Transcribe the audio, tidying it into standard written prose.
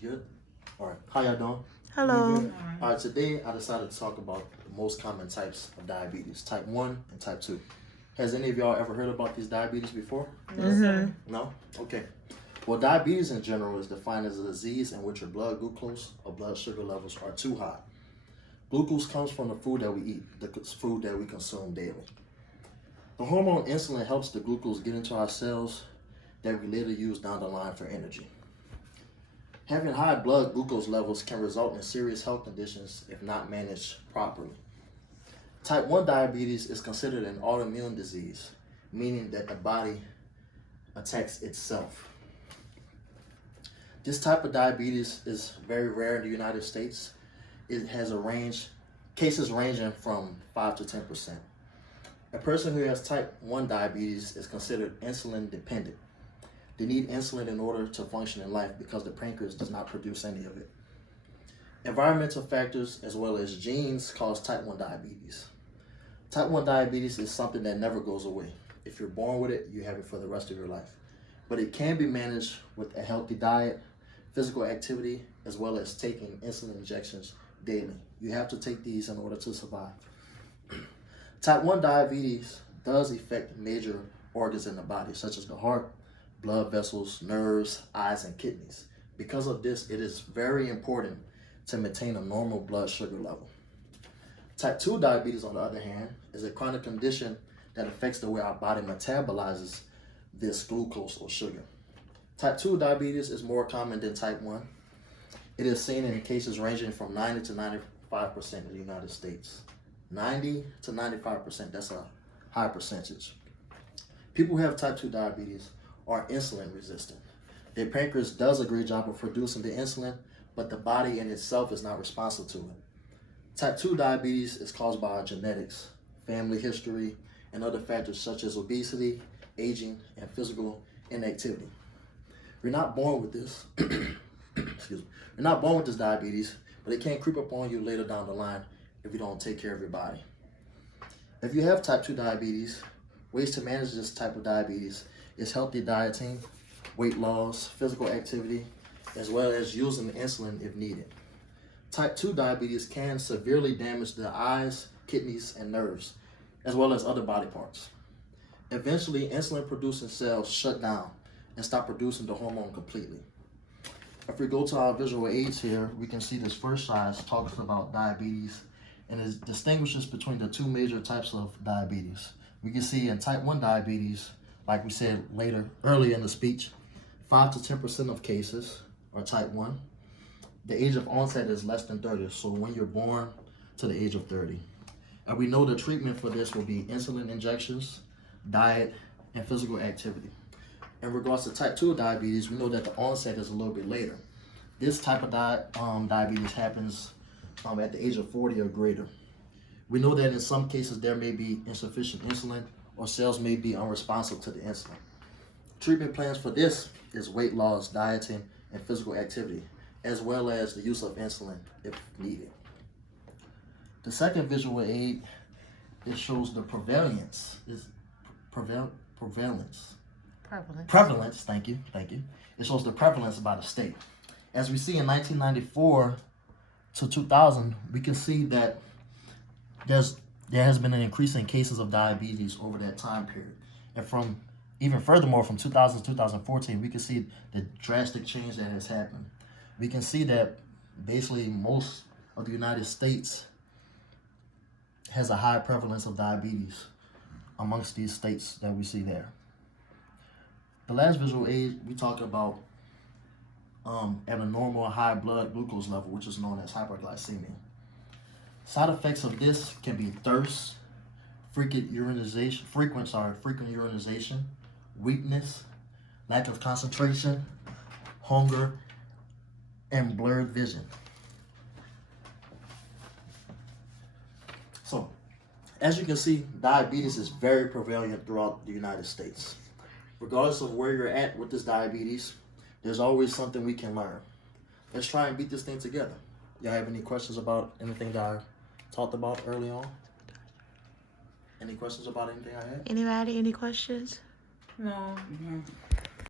Good? All right. How y'all doing? Hello. All right, today I decided to talk about the most common types of diabetes, type 1 and type 2. Has any of y'all ever heard about these diabetes before? No? Okay. Well, diabetes in general is defined as a disease in which your blood glucose or blood sugar levels are too high. Glucose comes from the food that we eat, the food that we consume daily. The hormone insulin helps the glucose get into our cells that we later use down the line for energy. Having high blood glucose levels can result in serious health conditions if not managed properly. Type 1 diabetes is considered an autoimmune disease, meaning that the body attacks itself. This type of diabetes is very rare in the United States. It has cases ranging from 5 to 10%. A person who has type 1 diabetes is considered insulin dependent. They need insulin in order to function in life because the pancreas does not produce any of it. Environmental factors as well as genes cause type 1 diabetes. Type 1 diabetes is something that never goes away. If you're born with it, you have it for the rest of your life. But it can be managed with a healthy diet, physical activity, as well as taking insulin injections daily. You have to take these in order to survive. Type 1 diabetes does affect major organs in the body, such as the heart, blood vessels, nerves, eyes, and kidneys. Because of this, it is very important to maintain a normal blood sugar level. Type 2 diabetes, on the other hand, is a chronic condition that affects the way our body metabolizes this glucose or sugar. Type 2 diabetes is more common than type 1. It is seen in cases ranging from 90 to 95% in the United States. 90 to 95%, that's a high percentage. People who have type 2 diabetes are insulin resistant. Their pancreas does a great job of producing the insulin, but the body in itself is not responsive to it. Type 2 diabetes is caused by our genetics, family history, and other factors such as obesity, aging, and physical inactivity. We're not born with this. Excuse me. We're not born with this diabetes, but it can creep up on you later down the line if you don't take care of your body. If you have type 2 diabetes, ways to manage this type of diabetes is healthy dieting, weight loss, physical activity, as well as using insulin if needed. Type 2 diabetes can severely damage the eyes, kidneys, and nerves, as well as other body parts. Eventually, insulin-producing cells shut down and stop producing the hormone completely. If we go to our visual aids here, we can see this first slide talks about diabetes, and it distinguishes between the two major types of diabetes. We can see in type 1 diabetes, like we said earlier in the speech, 5 to 10% of cases are type 1. The age of onset is less than 30, so when you're born to the age of 30. And we know the treatment for this will be insulin injections, diet, and physical activity. In regards to type 2 diabetes, we know that the onset is a little bit later. This type of diabetes happens at the age of 40 or greater. We know that in some cases there may be insufficient insulin or cells may be unresponsive to the insulin. Treatment plans for this is weight loss, dieting, and physical activity, as well as the use of insulin if needed. The second visual aid, it shows the prevalence, thank you. It shows the prevalence by the state. As we see in 1994 to 2000, we can see that there has been an increase in cases of diabetes over that time period. And even furthermore, from 2000 to 2014, we can see the drastic change that has happened. We can see that basically most of the United States has a high prevalence of diabetes amongst these states that we see there. The last visual aid we talk about at a normal high blood glucose level, which is known as hyperglycemia. Side effects of this can be thirst, frequent urination, weakness, lack of concentration, hunger, and blurred vision. So, as you can see, diabetes is very prevalent throughout the United States. Regardless of where you're at with this diabetes, there's always something we can learn. Let's try and beat this thing together. Y'all have any questions about anything that I talked about early on? Any questions about anything I had? Anybody, any questions? No.